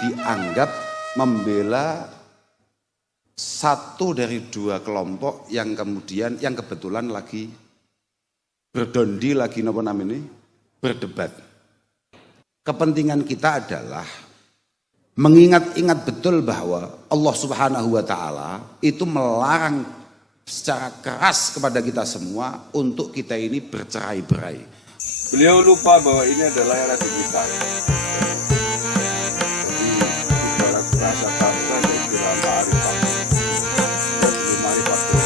dianggap membela satu dari dua kelompok yang kemudian yang kebetulan lagi berdondi, lagi apa namanya berdebat. Kepentingan kita adalah mengingat-ingat betul bahwa Allah Subhanahu wa Ta'ala itu melarang secara keras kepada kita semua untuk kita ini bercerai-berai. Beliau lupa bahwa ini adalah era digital. Ibarat rasa bangsa dan istilah ma'rifat. Dan ini ma'rifat itu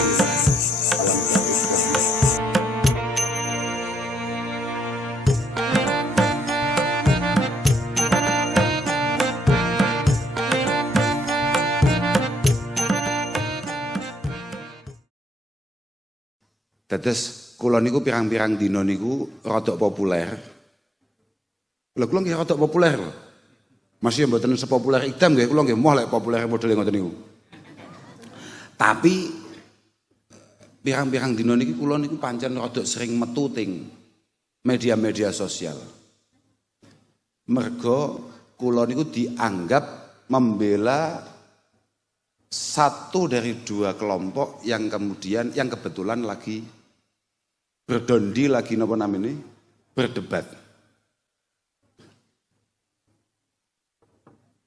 alam gaib. Dados kula niku pirang-pirang dina niku rodok populer. Lha kula nggih rodok populer lho. Masih mboten sepopuler Idam nggih, kula nggih moh lek populer model ngoten niku. Tapi pirang-pirang dina niki kula niku pancen rodok sering metu ting media-media sosial. Mergo kula niku dianggap membela satu dari dua kelompok yang kemudian yang kebetulan lagi berdondi, lagi apa namanya berdebat.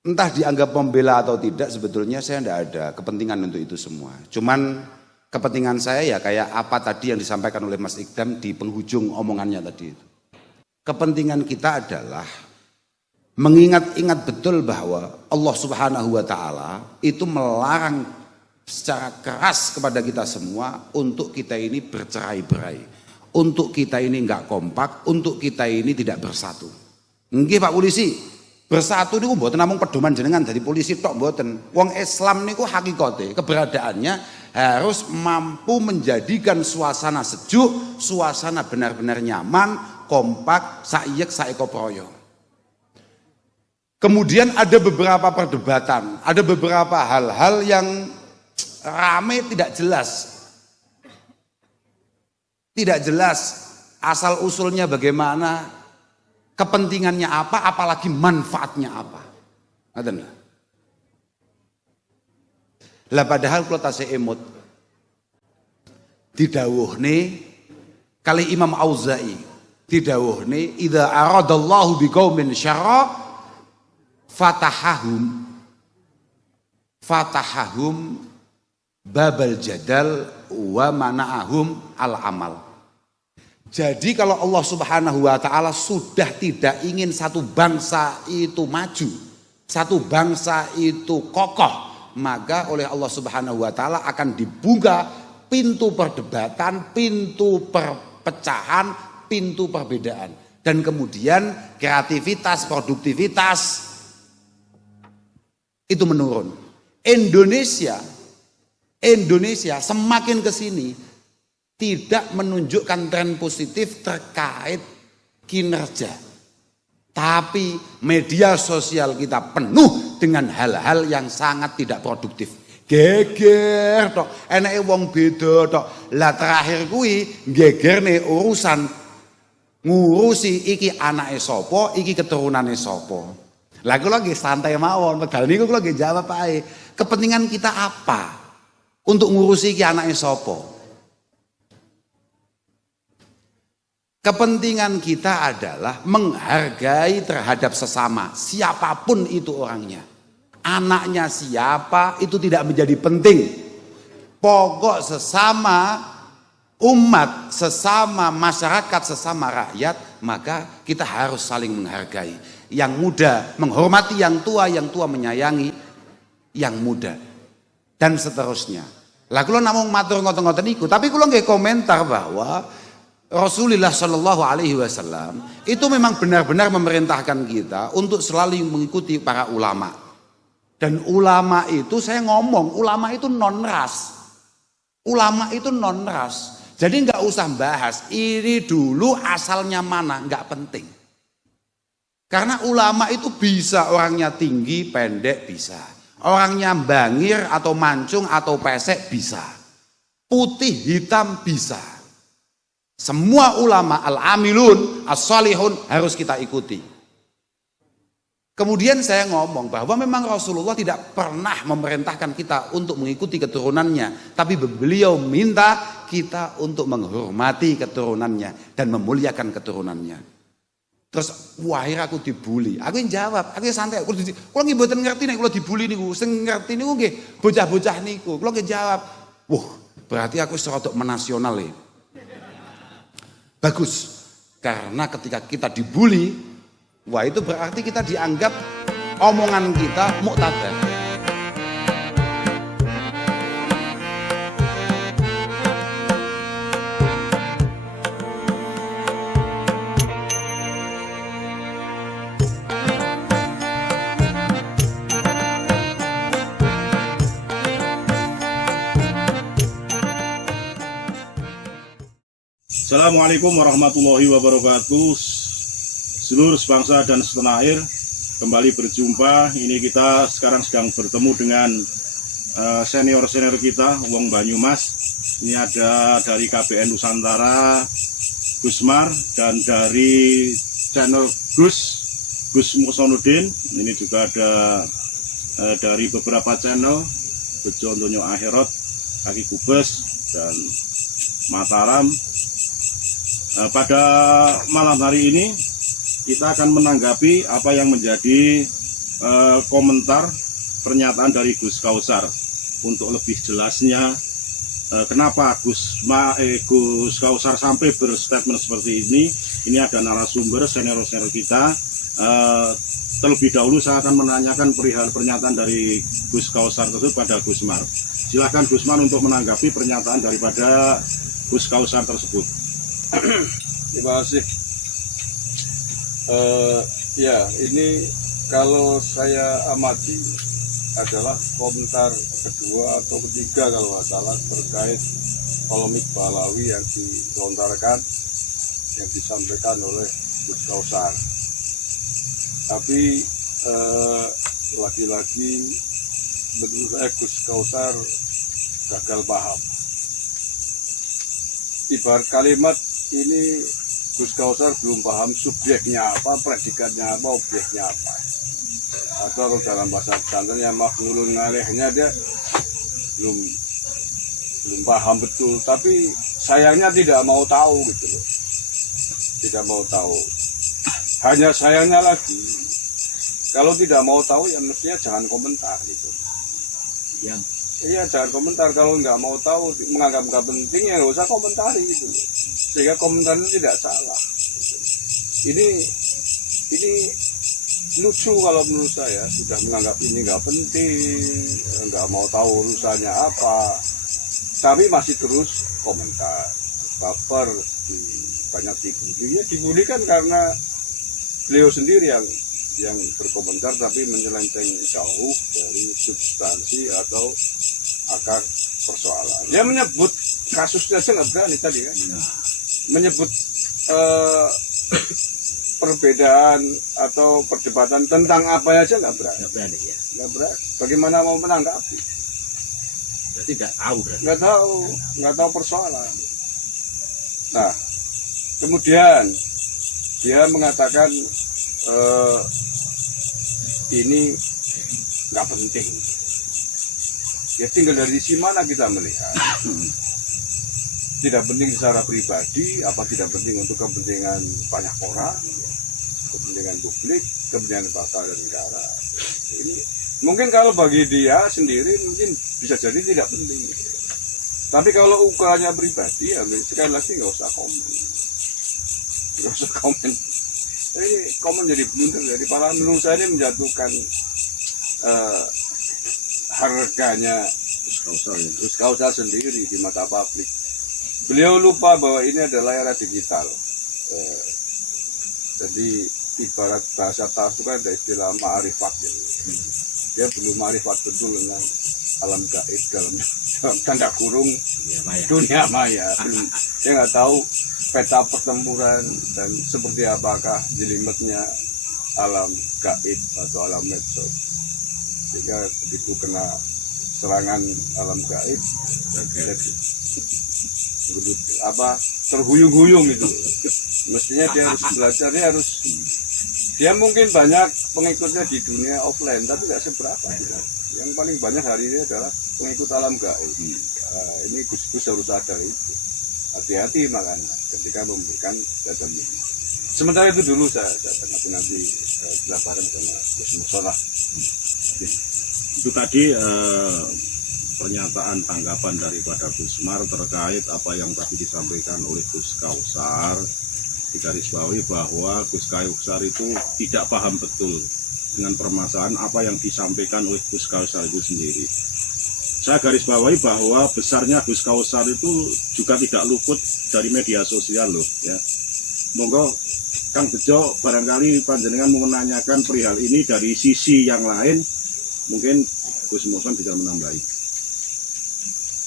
Entah dianggap membela atau tidak, sebetulnya saya tidak ada kepentingan untuk itu semua. Cuman kepentingan saya ya kayak apa tadi yang disampaikan oleh Mas Ikdam di penghujung omongannya tadi itu. Kepentingan kita adalah mengingat-ingat betul bahwa Allah Subhanahu wa Ta'ala itu melarang secara keras kepada kita semua untuk kita ini bercerai-berai, untuk kita ini enggak kompak, untuk kita ini tidak bersatu. Nggih Pak Polisi, bersatu niku mboten namung pedoman jenengan dari polisi tok mboten. Wong Islam niku hakikate keberadaannya harus mampu menjadikan suasana sejuk, suasana benar-benar nyaman, kompak, saiyek saeko proyo. Kemudian ada beberapa perdebatan, ada beberapa hal-hal yang rame tidak jelas. Tidak jelas asal usulnya bagaimana, kepentingannya apa, apalagi manfaatnya apa. Ngoten lho. Lah padahal kula tasih emut didhawuhne kali Imam Auza'i, didhawuhne idza aradallahu biqaumin syarra fatahahum babal jadal wa mana'ahum al-amal. Jadi kalau Allah Subhanahu wa Ta'ala sudah tidak ingin satu bangsa itu maju, satu bangsa itu kokoh, maka oleh Allah Subhanahu wa Ta'ala akan dibuka pintu perdebatan, pintu perpecahan, pintu perbedaan, dan kemudian kreativitas, produktivitas itu menurun. Indonesia semakin ke sini tidak menunjukkan tren positif terkait kinerja. Tapi media sosial kita penuh dengan hal-hal yang sangat tidak produktif. Geger tok, enake wong beda tok. Lah terakhir kuwi gegerne urusan ngurusi iki anake sapa, iki keturunane sapa. Lah kula nggih santai mawon, padahal niku kula nggih jawab ae. Kepentingan kita apa? Untuk ngurusi iki anake sapa? Kepentingan kita adalah menghargai terhadap sesama, siapapun itu orangnya. Anaknya siapa itu tidak menjadi penting. Pokok sesama umat, sesama masyarakat, sesama rakyat, maka kita harus saling menghargai. Yang muda menghormati yang tua menyayangi yang muda, dan seterusnya. Lah kula namung matur ngoten-ngoten niku, tapi kula nggih komentar bahwa Rasulullah Shallallahu Alaihi Wasallam itu memang benar-benar memerintahkan kita untuk selalu mengikuti para ulama. Dan ulama itu saya ngomong, ulama itu non ras. Ulama itu non ras. Jadi nggak usah bahas ini dulu asalnya mana, nggak penting. Karena ulama itu bisa orangnya tinggi, pendek bisa. Orangnya bangir atau mancung atau pesek bisa. Putih hitam bisa. Semua ulama al-amilun, as-salihun harus kita ikuti. Kemudian saya ngomong bahwa memang Rasulullah tidak pernah memerintahkan kita untuk mengikuti keturunannya, tapi beliau minta kita untuk menghormati keturunannya dan memuliakan keturunannya. Terus akhirnya aku dibully. Aku yang jawab, aku yang santai. Kalau nggih mboten ngerti nek kula dibully niku, sing ngerti niku nggih bocah-bocah niku. Kula nggih jawab, "Wah, berarti aku serodok menasional ya." Bagus. Karena ketika kita dibully, wah itu berarti kita dianggap omongan kita muktabar. Assalamualaikum warahmatullahi wabarakatuh. Seluruh sebangsa dan setanah air, kembali berjumpa. Ini kita sekarang sedang bertemu dengan senior-senior kita, Wong Banyumas. Ini ada dari KBN Nusantara, Gusmar, dan dari channel Gus Musonudin. Ini juga ada dari beberapa channel, Bejo Donyo Akhirat, Kaki Kubes, dan Mataram. Pada malam hari ini kita akan menanggapi apa yang menjadi komentar pernyataan dari Gus Kausar. Untuk lebih jelasnya kenapa Gus Kausar sampai berstatement seperti ini ada narasumber senior-senior kita. Terlebih dahulu saya akan menanyakan perihal pernyataan dari Gus Kausar tersebut pada Gusmar. Silakan Gusmar untuk menanggapi pernyataan daripada Gus Kausar tersebut. Terima kasih. Ya, ini kalau saya amati adalah komentar kedua atau ketiga kalau nggak salah terkait polemik Balawi yang dilontarkan, yang disampaikan oleh Gus Kausar. Tapi lagi-lagi menurut saya Gus Kausar gagal paham. Ibarat kalimat ini Gus Kausar belum paham subjeknya apa, predikatnya apa, objeknya apa. Atau kalau dalam bahasa pesantrennya makhlulun ngalehnya dia belum paham betul. Tapi sayangnya tidak mau tahu gitu loh. Tidak mau tahu. Hanya sayangnya lagi, kalau tidak mau tahu ya mestinya jangan komentar gitu. Iya, jangan komentar. Kalau nggak mau tahu, menganggap nggak penting ya nggak usah komentari gitu loh. Sehingga komentarnya tidak salah. Ini lucu kalau menurut saya, sudah menganggap ini nggak penting, nggak mau tahu urusannya apa, tapi masih terus komentar, baper, banyak dibully. Ya dibully kan karena beliau sendiri yang berkomentar tapi menyelenteng jauh dari substansi atau akar persoalan. Dia menyebut kasusnya aja nggak berani tadi kan, menyebut perbedaan atau perdebatan tentang apa aja nggak berani. Nggak berani. Bagaimana mau menanggapi? Berarti Nggak tahu persoalan. Nah, kemudian dia mengatakan ini nggak penting. Ya tinggal dari sisi mana kita melihat. Tidak penting secara pribadi, apa tidak penting untuk kepentingan banyak orang, kepentingan publik, kepentingan bangsa dan negara. Ini mungkin kalau bagi dia sendiri mungkin bisa jadi tidak penting. Tapi kalau ukurannya pribadi, ya sekali lagi nggak usah komen. Ini komen jadi blunder, jadi malah menurut saya ini menjatuhkan harganya Gus Kausar sendiri di mata publik. Beliau lupa bahwa ini adalah era digital. Jadi ibarat bahasa tas itu kan ada istilah ma'rifat. Dia belum ma'rifat betul dengan alam gaib dalam tanda kurung dunia maya. Dia nggak tahu peta pertempuran dan seperti apakah jelimetnya alam gaib atau alam medsos. Sehingga begitu kena serangan alam gaib, terhuyung-huyung itu. Mestinya dia harus belajar, dia harus Dia mungkin banyak pengikutnya di dunia offline, tapi nggak seberapa. Yang paling banyak hari ini adalah pengikut alam gaib. Ini Gus harus sadar itu. Hati-hati makanya ketika memberikan data ini. Sementara itu dulu saya tapi nanti dilaporkan sama Gus Musola. Itu tadi pernyataan tanggapan daripada Gus Mar terkait apa yang tadi disampaikan oleh Gus Kausar. Digarisbawahi bahwa Gus Kausar itu tidak paham betul dengan permasalahan apa yang disampaikan oleh Gus Kausar itu sendiri. Saya garis bawahi bahwa besarnya Gus Kausar itu juga tidak luput dari media sosial loh ya. Monggo Kang Bejo barangkali panjenengan mau menanyakan perihal ini dari sisi yang lain, mungkin Gus Muson bisa menambahi.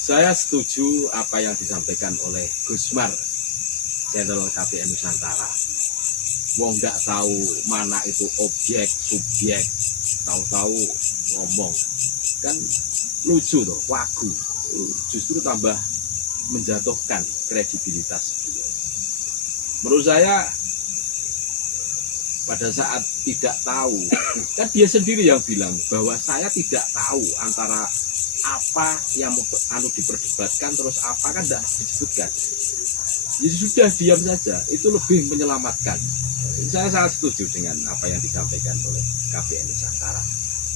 Saya setuju apa yang disampaikan oleh Gus Mar, channel KPN Nusantara. Wong nggak tahu mana itu objek, subjek, tahu-tahu ngomong. Kan lucu tuh, wagu. Justru tambah menjatuhkan kredibilitas beliau. Menurut saya pada saat tidak tahu, kan dia sendiri yang bilang bahwa saya tidak tahu antara apa yang diperdebatkan terus apa kan tidak disebutkan. Ya sudah diam saja, itu lebih menyelamatkan. Saya sangat setuju dengan apa yang disampaikan oleh KPN Nusantara.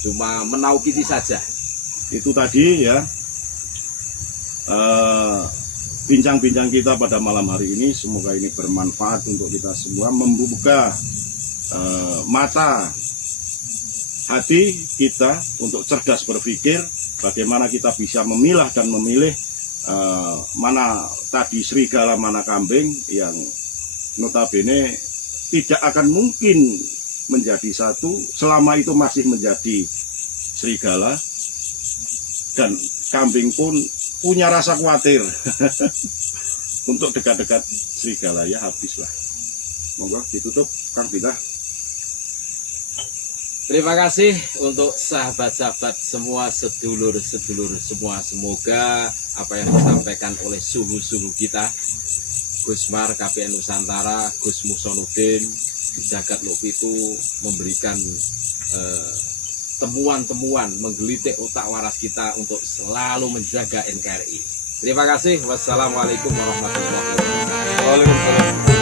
Cuma menaukiti saja. Itu tadi ya bincang-bincang kita pada malam hari ini, semoga ini bermanfaat untuk kita semua, membuka mata hati kita untuk cerdas berpikir, bagaimana kita bisa memilah dan memilih mana tadi serigala, mana kambing yang notabene tidak akan mungkin menjadi satu selama itu masih menjadi serigala, dan kambing pun punya rasa khawatir untuk dekat-dekat serigala, ya habislah. Monggo ditutup Kang Bita. Terima kasih untuk sahabat-sahabat semua, sedulur-sedulur semua. Semoga apa yang disampaikan oleh suhu-suhu kita, Gus Mar, KPN Nusantara, Gus Musonudin, Jagat Luk itu memberikan temuan-temuan, menggelitik otak waras kita untuk selalu menjaga NKRI. Terima kasih. Wassalamualaikum warahmatullahi wabarakatuh. Waalaikumsalam.